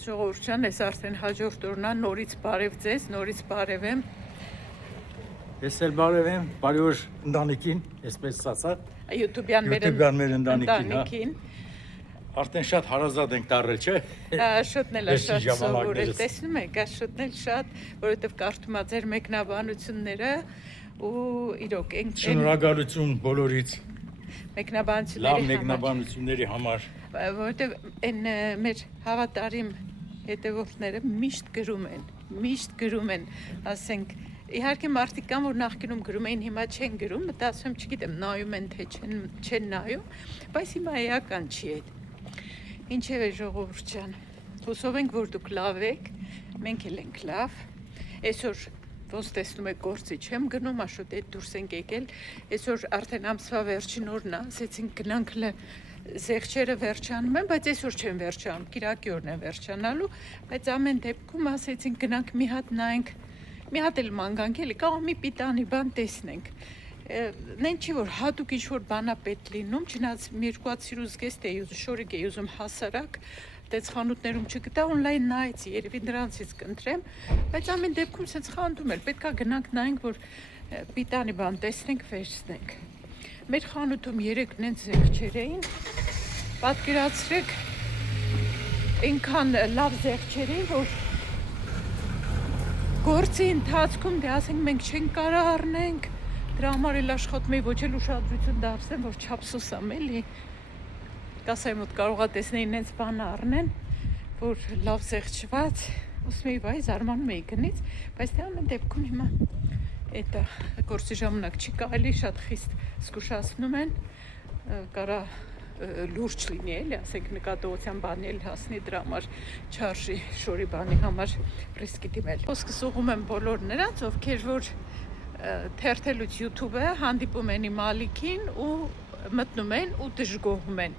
Ժողովուրդ ջան, ես արդեն հաջորդ օրն է, նորից բարև ձեզ, նորից բարև եմ։ Ես էլ բարև եմ, բարի օր ընտանիքին, այսպես ասած։ YouTube-յան մեր ընտանիքին։ Արդեն շատ հարազատ ենք դառել, չէ՞։ Շուտն էլ շատ սովորել, տեսնում եք, շուտն էլ շատ, որովհետև կարդում ա ձեր մեկնաբանությունները ու իրոք շնորհակալություն բոլորից։ Մեկնաբանությունների լավ մեկնաբանությունների համար, որովհետև այն մեր հավատարիմ հետևորդները միշտ գրում են, ասենք, իհարկե մարդիկ կան, որ նախկինում գրում էին, հիմա չեն գրում, մտածում եմ, չգիտեմ, նայում են, թե չեն նայում, բայց հիմա էական չի այդ։ Ինչև է ժողովուրդ ջան, հուսով ենք, որ դուք լավ եք, մենք էլ ենք լավ, այսօր ոնց տեսնում եք գործի չեմ գնում, աշուտ այդ դուրս ենք եկել, այսօր արդեն ամսվա վերջին օրն է, ասեցինք գնանք զեղչերը վերջանում են, բայց այսօր չեն վերջանում, կիրակի օրն են վերջանալու, բայց ամեն դեպքում ասեցինք գնանք մի հատ նայենք, մի հատ էլ մանկանք էլի, կարող մի պիտանի բան տեսնենք, նեն չի որ հատուկ ինչ-որ բանա պետք լինում, չնայած մի երկու հատ սիրուզգեստ էի ուզում, շորիկ էի ուզում հասարակ, դες խանութներում չգտա, օնլայն նայեցի, երևի նրանցից կընտրեմ, բայց ամեն դեպքում սենց խանութում էլ պետք է գնանք նայենք, որ պիտանի բան տեսնենք, վերցնենք։ Մեր խանութում երեք նենց զեղչեր էին, պատկերացրեք, այնքան լավ զեղչեր էին, որ գործի ընթացքում դե ասենք մենք չենք կարող առնենք, դրա համար էլ աշխատում էի ոչ էլ ուշադրություն դարձնեմ, որ չափսոսամ էլի, կասայի մոտ կարողա տեսնեին նենց բան առնեն, որ լավ զեղչված, ուսում էի վայ զարմանում էի գնից, բայց թե ամեն դեպքում հիմա էտա գործի ժամանակ չի կարելի, շատ խիստ զգուշացնում են, կարա լուրջ լինի էլի, ասենք նկատողության բանի էլ հասնի, դրա համար չարժի շորի բանի համար ռիսկի դիմել։ Խոսքս ուղղում եմ բոլոր նրանց, ովքեր որ թերթելուց YouTube-ը հանդիպում են իմ ալիքին ու մտնում են ու դժգոհում են։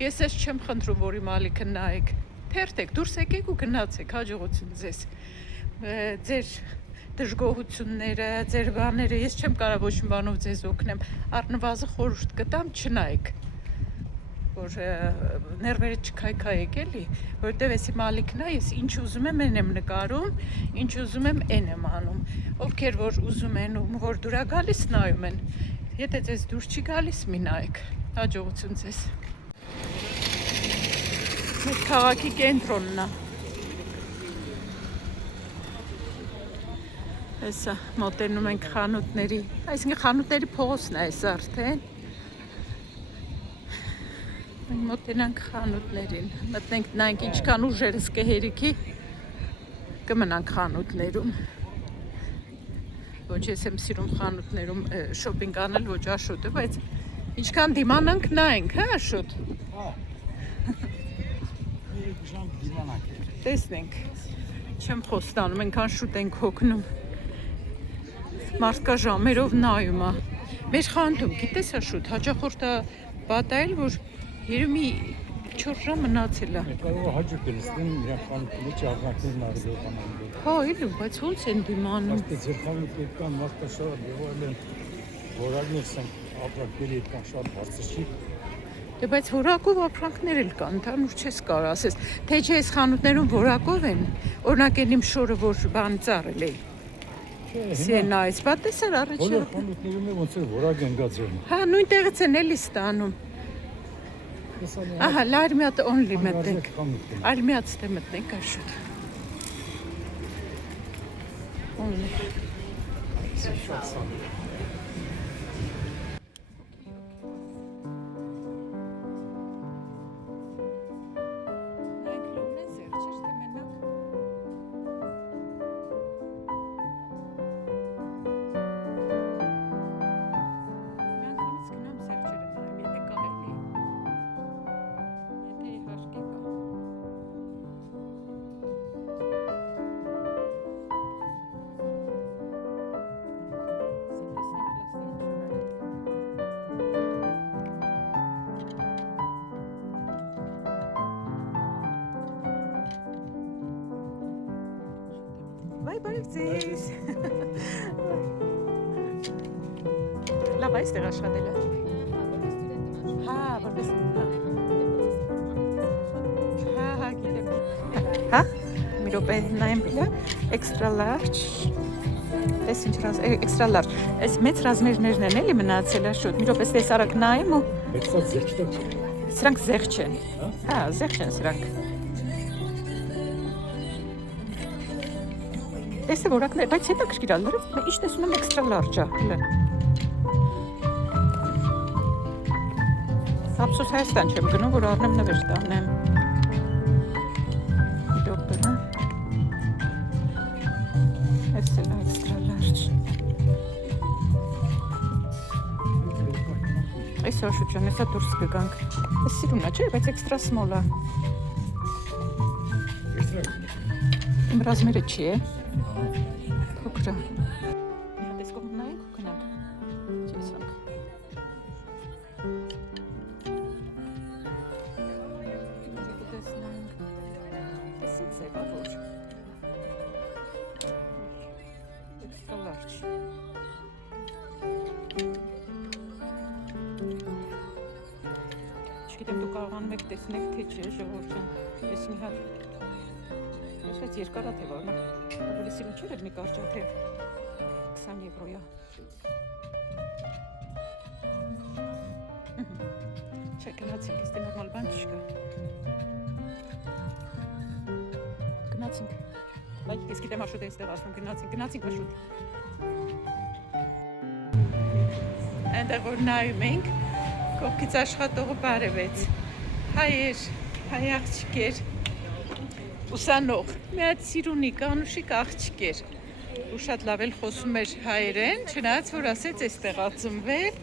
Ես ես չեմ խնդրում, որ իմ ալիքը նայեք, թերթեք, դուրս եկեք ու գնացեք, հաջողություն ձեզ։ Ձեր դժգոհությունները, ձեր բաները, ես չեմ կարող ոչ մի բանով ձեզ օգնեմ, առնվազն խորհուրդ կտամ, չնայեք, որ ներվերը չքայքայեք էլի, որովհետև ես իմ ալիքն է, ես ինչ ուզում եմ են եմ նկարում, ինչ ուզում եմ են եմ անում, ովքեր որ ուզում են ու որ դուր է գալիս նայում են, եթե ձեզ դուր չի գալիս մի նայեք, հաջողություն ձեզ։ Մեր քաղաքի կենտրոնն է։ Հեսա մոտենում ենք խանութների, այսինքն խանութների փողոցն է այս արդեն։ Մենք մոտենանք խանութներին, մտնենք նայենք ինչքան ուժերս կհերիքի, կմնանք խանութներում։ Ոչ ես եմ սիրում խանութներում շոպինգ անել, ոչ աշուտը, բայց ինչքան դիմանանք նայենք, հա աշուտ։ Տեսնենք, չեմ խոստանում, ենքան շուտ ենք հոգնում։ Մարդկա ժամերով նայում է։ Մեր խանութում, գիտես աշուտ, հաճախորդը պատայել, որ երևի 4 ժամ մնացել է։ Կարող է հաջող դրստին իրան խանութի մեջ առնակներն ավելի օգանանալու։ Հա, էլի, բայց ոնց են դիմանում։ Բայց ձեր խանութի կան մարդաշատ եւ այլն, որակներս են ապրանքների հետ կան շատ բարձր չի։ Դե բայց որակով ապրանքներ էլ կան, ընդհանուր չես կարող ասես, թե չէ այս խանութներում որակով են, օրինակ են իմ շորը որ բան ծառել է։ Սենայից, պատեսար առաջ։ Բոլոր խանութներում է ոնց է որակ են գածել։ Հա, նույն տեղից են էլի ստանում։ Ահա, լար մի հատ only մտնենք, այլ մի հատ ստե մտնենք աշուտ։ Only։ Բարև ձեզ։ Լավ այստեղ աշխատել է։ Հա, որպես։ Հա, գիտեմ։ Հա? Մի րոպե նայեմ բիլը, extra large։ Տես ինչ extra large։ Այս մեծ ռազմերներն են էլի մնացել շուտ։ Մի րոպե տես արագ նայեմ ու Մեծա զեղ չտա։ սրանք զեղ չեն։ Հա, զեղ չեն սրանք։ Տեսը որակներ, բայց հետաքրքիր է, լրիվ ինչ տեսնում եմ extra large-ա, հələ։ Ափսոս Հայաստան չեմ գնում, որ առնեմ նվեր տանեմ։ Դոկտորը։ Այս էլ extra large։ Այսօր շուրջան, հեսա դուրս կգանք։ Այս սիրունա չէ, բայց extra small-ա։ Իմ ռազմերը չի է։ Փոքրը։ Մի հատ ես կողմ նայենք ու գնանք։ Չի սրանք։ Extra large։ Չգիտեմ դու կարողանում եք տեսնեք թե չէ ժողովուրդ ջան։ Ես մի հատ Ես երկար է թե որնա։ Ավելի սիրուն չէր էլ մի կարճաթև 20 եվրոյա։ Չէ, գնացինք, ես դե նորմալ բան չկա։ Գնացինք։ Բայց ես գիտեմ marшрут էստեղ ասում գնացինք marшрут։ Այնտեղ որ նայում ենք, կողքից աշխատողը բարևեց։ Հայեր, հայ աղջիկեր, ուսանող, մի հատ սիրունիկ, անուշիկ աղջիկեր։ Ու շատ լավ էլ խոսում էր հայերեն, չնայած որ ասեց էստեղ ածնվել,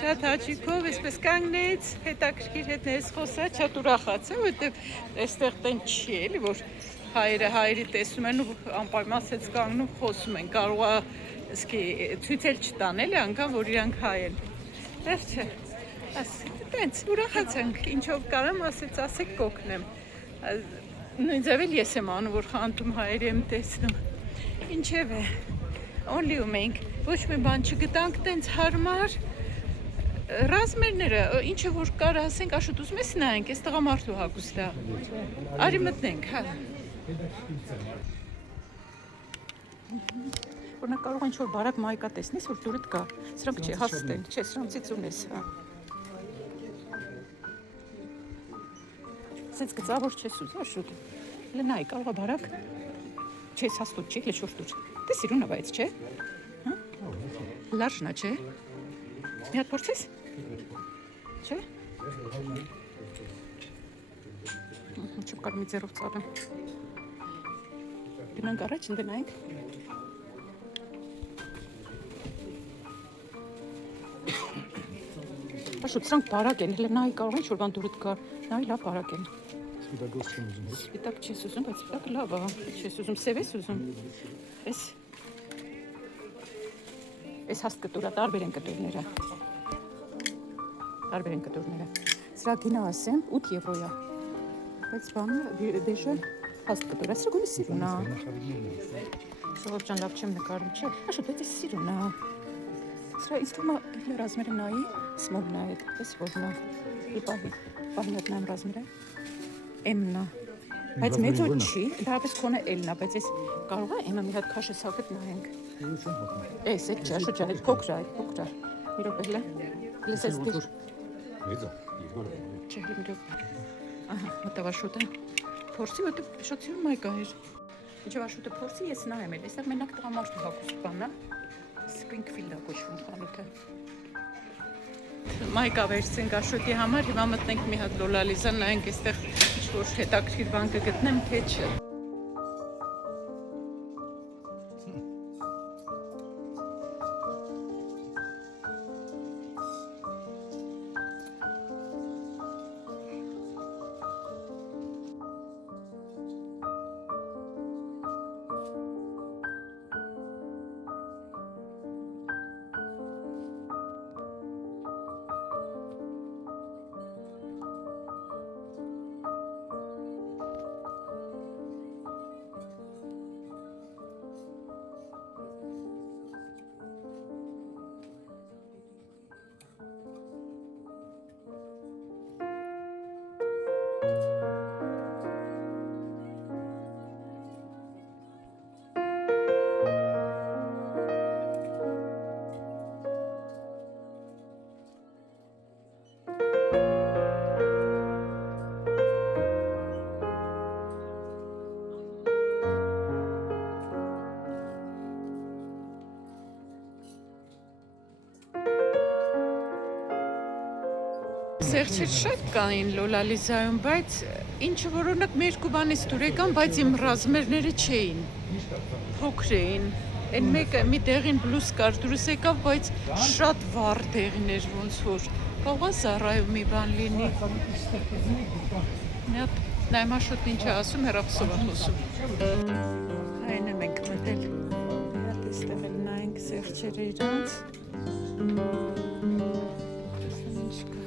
շատ հաճույքով էսպես կանգնեց, հետաքրքիր հետներս խոսա, շատ ուրախացա, որովհետև էստեղ տեն չի էլի, որ հայերը հայերի տեսնում են ու անպայման ասեց կանգնում խոսում են, կարող է ցույցել չտան էլի անգամ, որ իրանք հայ են։ Վերջը, տենց ուրախացանք, ինչով կարամ ասեց, ասեք կօգնեմ։ Նույն ձև էլ ես եմ անում, որ խանդում հայերի եմ տեսնում։ Ինչև է, օնլիում ենք, ոչ մի բան չգտանք տենց հարմար, ռազմերները, ինչը որ կար ասենք, աշուտ ուզում ես նայենք, ես տղամարդու հագուստ է, արի մտնենք, հա։ Որ նա կարող ինչ որ բարակ մայկա տեսնես, որ դուրդ կա, սրանք չի հաստեն, չէ, սրանցից ունես, հա։ Սենց գծավոր չես ուզ, աշուտ, հլը նայ, կարող է բարակ, չես հաստուտ չի, հլը շորտուր, դե սիրուն է բայց, չէ, լարժնա, չէ, մի հատ փորձես, չէ, չեմ կարող մի ձերով ծարեմ, գնանք առաջ, ընդ նայենք, աշուտ, սրանք բարակ են, հլը նայ, կարող ինչ որ բան դուրդ կար, նայ, լավ բարակ են, Սպիտակ չես ուզում, բայց սպիտակ լավ է, չես ուզում, սև ես ուզում, ես հաստ կտուր է, տարբեր են կտուրները, սրա գինը ասեմ, 8 եվրոյա, բայց բանը դեժը հաստ կտուր է, սրա գունի սիրուն է, ժողովուրդ ջան լավ չեմ նկարում, չէ, աշուտ, բայց ես սիրուն է, սրա ինձ թվում է ռազմերը նայի, սմոգն է հետ, ես որն է, պահին հետ նայեմ ռազմերը, M-նա, բայց մեծո չի, դարապես կոնը L-նա, բայց ես կարող է M-ը մի հատ քաշես հակետ նայենք։ Էս էդ չէ, շուտ ջան, էդ փոքր է, մի րոպե հլը, հլես ես դիր։ Չէ, հլը մի րոպե, մտավ աշուտը, փորձի, որտեղ շատ սիրում մայկա էր։ Ինչև աշուտը փորձի, ես նայեմ էլ, էստեղ մենակ տղամարդու հագուստ բանն է, Springfield-ա կոչվում խանութը։ Մայկա վերցենք աշոտի համար, հիմա մտնենք մի հատ լոլալիզա, նայենք էստեղ ինչ-որ հետաքրքիր բան կգտնեմ, թե չէ։ Սերչեր շատ կային Լոլալիզայում, բայց ինչը որ օրինակ մեր Կուբանից դուր եկան, բայց իմ ռազմերները չէին։ Փոքր էին։ Այն մեկը մի դեղին բլուզ կար դուրս եկավ, բայց շատ վառ դեղին էր ոնց որ։ Կարող է Զարայում մի բան լինի։ Մի հատ նայմա շուտ ինչ է ասում, հեռախոսով է խոսում։ Այն եմ ենք մտել։ Մի հատ էստեղ էլ նայենք սերչերը իրանց։ Ինչ կա։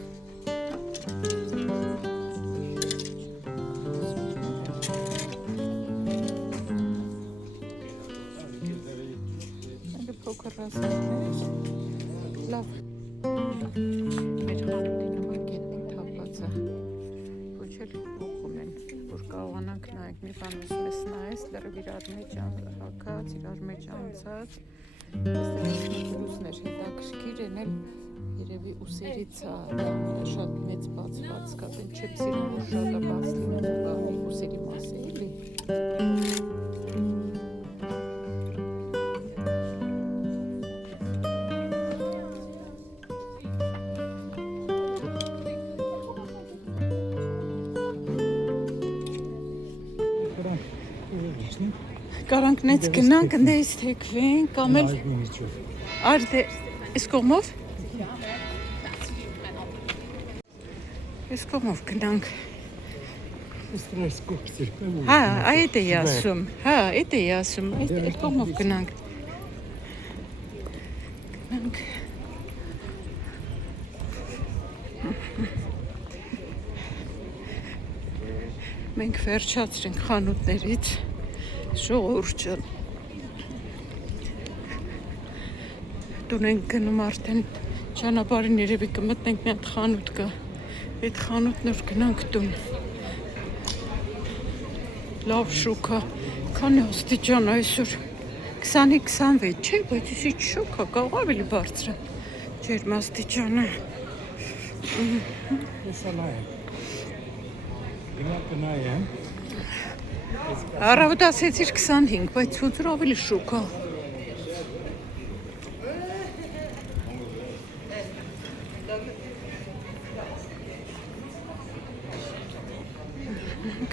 Փոքր ռազմերներ, լավ, մեր խանութի նման կետնին թապացը, ոչ էլ ուխում են, որ կարողանանք նայենք, մի բան ուզում ես նայես, լրև իրար մեջ հակած, իրար մեջ անցած, ուզներ հետաքրքիր են էլ երևի ուսերից շատ մեծ բացված կա, են չեմ սիրում, որ շատ է բաց լինում ուսերի մասը, էլի։ Կարանք նեց գնանք, ընդեից թեքվենք, կամ էլ արդե, ես կողմով? Ես կողմով գնանք։ Հա, այդ է ասում, հա, այդ է ասում, այդ կողմով գնանք։ Գնանք։ Մենք վերջացրենք խանութներից, ժողովուրդ ջան։ Տուն ենք գնում արդեն ճանապարհին երևի կմտնենք մի հատ խանութ կա։ Այդ խանութն որ գնանք տուն։ Լավ շուկ է։ Քանի աստիճան այսօր 20-26 չէ, բայց ինչ շուկ է, կարող ավելի բարձր է։ Ջերմաստիճանը։ Հեսա նայեմ։ Հիմա կնայեմ։ Առավոտ ասեցիր 25, բայց ուզր ավելի շուկ է։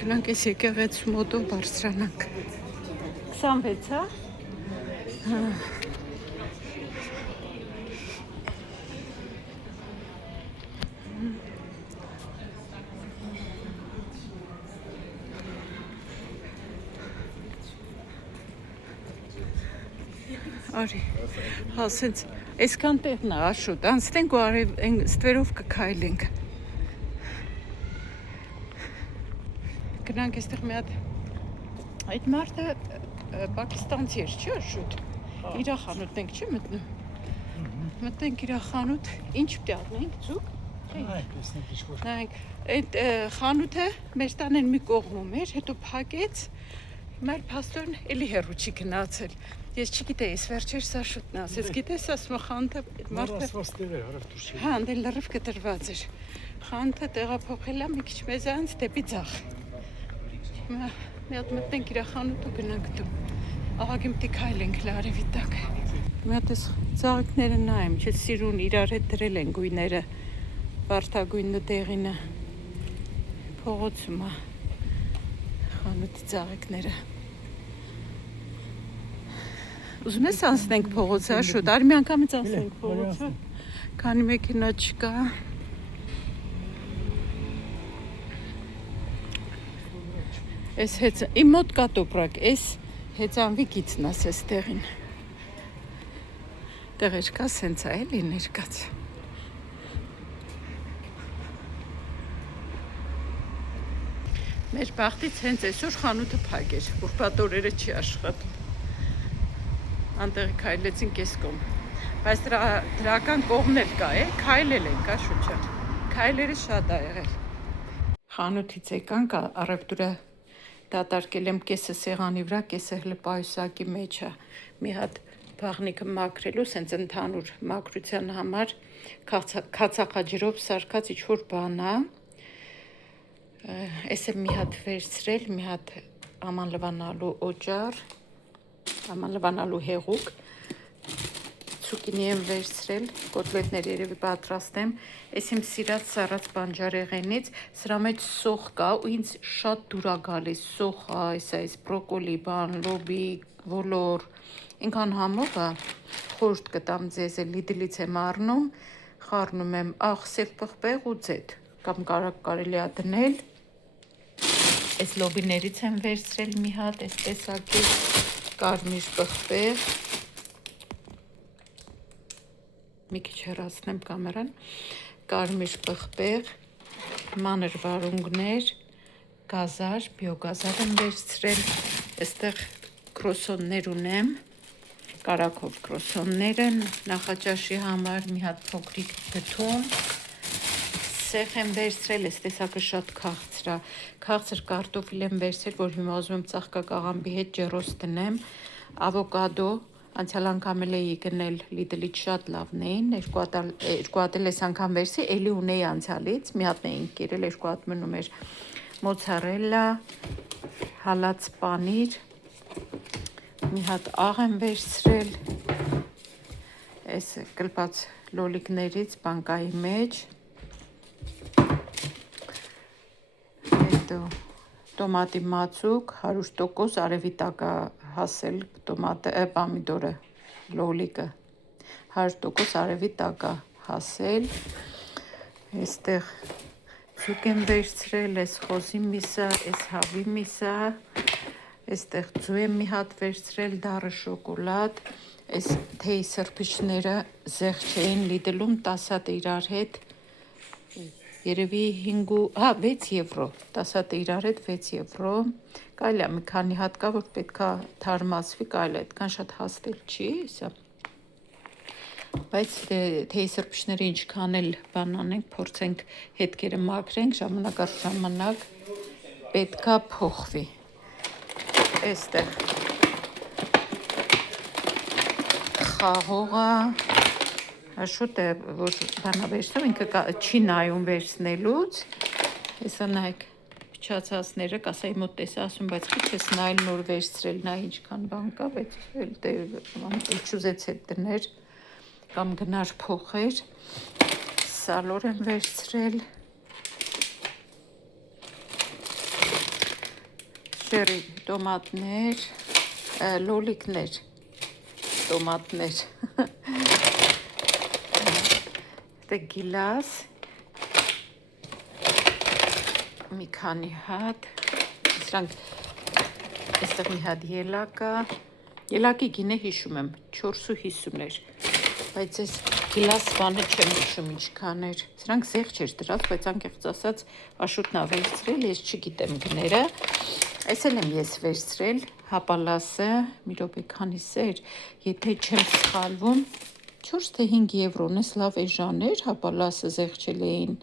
Գնանք ես եկեղեցու մոտով բարձրանանք։ 26, հա? Արի, հա, սենց, այսքան տեղն է աշուտ, անցնենք ու ստվերով կքայլենք։ Գնանք այստեղ մի հատ, այդ մարդը պակիստանցի էր, չի աշուտ, իրա խանութ ենք չի մտնում։ Մտնենք իրա խանութ, ինչ պտի ադնենք, ծուկ։ Նայենք, այդ խանութը մեր տանեն մի կողմում էր, հետո պակեց, մեր պաստորն էլի հեռու չի գնացել։ Ես չգիտեի, ես վերջեր սա շուտն ասեց, գիտես ասում խանութը մարդը։ Հա, դե լրիվ կտրված էր։ Խանութը տեղափոխել է մի քիչ մեզանց դեպի ձախ։ Հիմա մի հատ մտնենք իր խանութ ու գնանք տուն։ Ահագին պիտի քայլենք լարևի տակ։ Մի հատ էս ծաղիկները նայեմ, չէ՞ սիրուն իրար հետ դրել են գույները, վարդագույնը դեղինը։ Փողոցում է խանութի ծաղիկները։ Ուզում ես անցնենք փողոցը, շուտ, արի մի անգամից անցնենք փողոցը, քանի մեքենա չկա։ Այս հեծը, իմ մոտ կա տոպրակ, այս հեծանվի գիծն աս ես տեղին։ Տեղեր կա սենց է էլի ներկաց։ Մեր բախտից հենց այսօր խանութը փակ էր, ուրբաթ օրերը չի աշխատում։ Անտեղի քայլեցինք այս կողմ, բայց դրական կողմն էլ կա, քայլել ենք, Շուչա, քայլերը շատ ա եղել։ Խանութից եկանք, առևտուրը դատարկել եմ կեսը սեղանի վրա, կեսը հլը պայուսակի մեջ է, մի հատ բաղնիկը մաքրելու, սենց ընդհանուր մաքրության համար քացախաջրով սարքած ինչ-որ բան է, այս եմ մի հատ վերցրել, մի հատ աման լվանալու օճար, աման լվանալու հեղուկ, ցուկինի եմ վերցրել, կոտլետներ երևի պատրաստեմ, այս իմ սիրած սառած բանջարեղենից, սրա մեջ սոխ կա ու ինձ շատ դուր է գալիս, սոխ է, այս բրոկոլի բան, լոբի, ոլոր, ինքան համով է, խորհուրդ կտամ ձեզ, Lidl-ից եմ առնում, խառնում եմ աղ, սև պղպեղ ու ձեթ, կամ կարելի է դնել, այս լոբիներից եմ վերցրել մի հատ, այս տեսակի կարմիր պղպեղ, մի քիչ հեռացնեմ կամերան, կարմիր պղպեղ, մանր վարունգներ, գազար, բիոգազար եմ վերցրել, այստեղ կրոսոններ ունեմ, կարագով կրոսոններ են, նախաճաշի համար մի հատ փոքրիկ դդում, սեխ եմ վերցրել, այս տեսակը շատ քաղցր է, քաղցր կարտոֆիլ եմ վերցրել, որ հիմա ուզում եմ ծաղկակաղամբի հետ ջեռոս դնեմ, ավոկադո, անցյալ անգամ էի գնել Lidl-ից շատ լավն էին, երկու հատ էլ այս անգամ վերցրի, էլի ունեի անցյալից, մի հատն էինք կերել, երկու հատ մնում էր, մոցարելա, հալած պանիր, մի հատ աղ եմ վերցրել, այս կլպած լոլիկներից բանկայի մեջ, հետո տոմատի մածուկ, 100% արևի տակ հասել պամիդորը, լոլիկը, 100% արևի տակ հասել, այստեղ ցուկ եմ վերցրել, այս խոզի միսա, այս հավի միսա, այստեղ ձու եմ մի հատ վերցրել, դառը շոկոլադ, այս թեյ սրբիչները զեղ չէին Lidl-ում 10 հատ իրար հետ, երևի 6 եվրո, 10 հատ իրար հետ 6 եվրո, կարելի է մի քանի հատ կա, որ պետքա թարմացվի, կարելի է այդքան շատ հաստ չի, սա, բայց թեյ սրբիչները ինչքան էլ բան անենք, փորձենք հետքերը մաքրենք, ժամանակ առ ժամանակ պետքա փոխվի, այստեղ խաղողը, շուտ է, որ բանա վերցնում, ինքը չի նայում վերցնելուց, հեսա նայք փչացածները, կասայի մոտ տեսա ասում, բայց քիչ ես նայել նոր վերցրել, նա ինչքան բան կա, բայց չուզեց հետ դներ, կամ գնար փոխեր, սալոր եմ վերցրել, շերի տոմատներ, լոլիկներ, տոմատներ, գիլաս, մի քանի հատ, սրանք այստեղ մի հատ ելակա, ելակի գինը հիշում եմ, 4.50 էր, բայց այս գիլաս բանը չեմ հիշում ինչքան էր, սրանք զեղ չէր դրած, բայց անկեղծ ասած Աշոտն ա վերցրել, ես չգիտեմ գները, այս էլ եմ ես վերցրել, հապալասը, մի րոպե քանիս էր, եթե չեմ սխալվում, 4 թե 5 եվրոն ես լավ էժաներ, հապալասը զեղչել էին,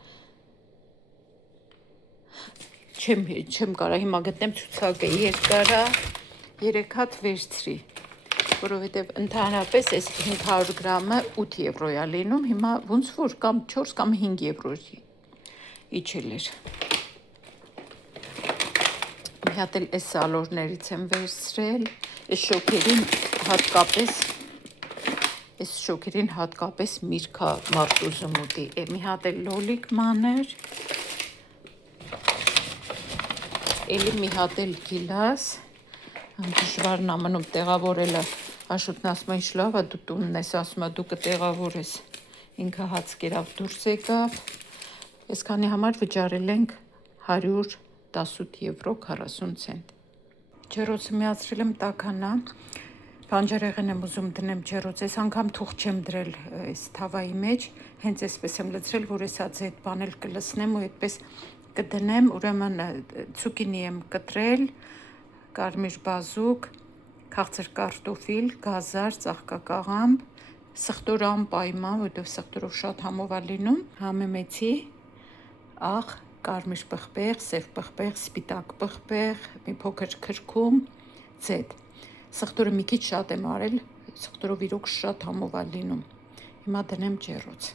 չեմ կարա հիմա գտնեմ ցուցակը երկարա, 3 հատ վերցրի, որովհետև ընդհանրապես այս 500 գրամը 8 եվրո է լինում, հիմա ոնց որ կամ 4 կամ 5 եվրո իջել էր, մի հատ էլ այս սալորներից եմ վերցրել, այս շոքերին հատկապես միրգա մարտուզում ուտի, մի հատ էլ լոլիկ մանր, էլի մի հատ էլ գիլաս, դժվարն ամնում տեղավորելը, Աշոտն ասում է ինչ լավ է դու տունն ես, ասում է դու կտեղավորես, ինքը հաց կերավ դուրս եկավ, այսքանի համար վճարել ենք 118 եվրո 40 ցենտ, ջեռոցը միացրել եմ տաքանա, բանջարեղեն եմ ուզում դնեմ ջեռոց, այս անգամ թուղ չեմ դրել այս թավայի մեջ, հենց այսպես եմ լցրել, որ այս այդ բան էլ կլցնեմ ու այդպես կդնեմ, ուրեմն ցուկինի եմ կտրել, կարմիր բազուկ, քաղցր կարտոֆիլ, գազար, ծաղկակաղամբ, սխտոր անպայման, որովհետև սխտորով շատ համով է լինում, համեմեցի, աղ, կարմիր պղպեղ, սև պղպեղ, սպիտակ պղպեղ, մի փոքր քրքում, ձեթ, սխտորը մի քիչ շատ եմ արել, սխտորով իրոք շատ համով է լինում, հիմա դնեմ ջեռոց,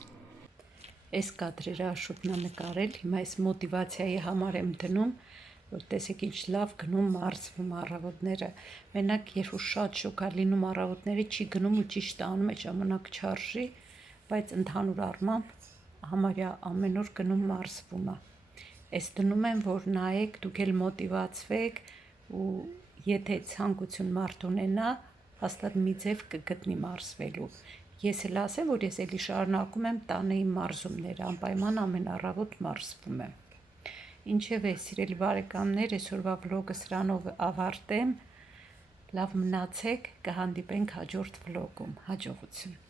այս կադրերը Աշոտն է նկարել, հիմա այս մոտիվացիայի համար եմ դնում, որ տեսեք ինչ լավ գնում մարզվում առավոտները։ Մենակ երբ որ շատ շոգ է լինում առավոտները չի գնում ու ճիշտ անում է ժամանակ չարժի, բայց ընդհանուր առմամբ համարյա ամեն օր գնում մարզվում է։ Այս դնում եմ, որ նայեք, դուք էլ մոտիվացվեք ու եթե ցանկություն մարդ ունենա, հաստատ մի ձև կգտնի մարզվելու։ Ես էլ ասեմ, որ ես էլի շարունակում եմ տանը իմ մարզումները, անպայման ամեն առավոտ մարզվում եմ։ Ինչևէ, սիրելի բարեկամներ, այսօրվա վլոգը սրանով ավարտեմ։ Լավ մնացեք, կհանդիպենք հաջորդ վլոգում։ Հաջողություն։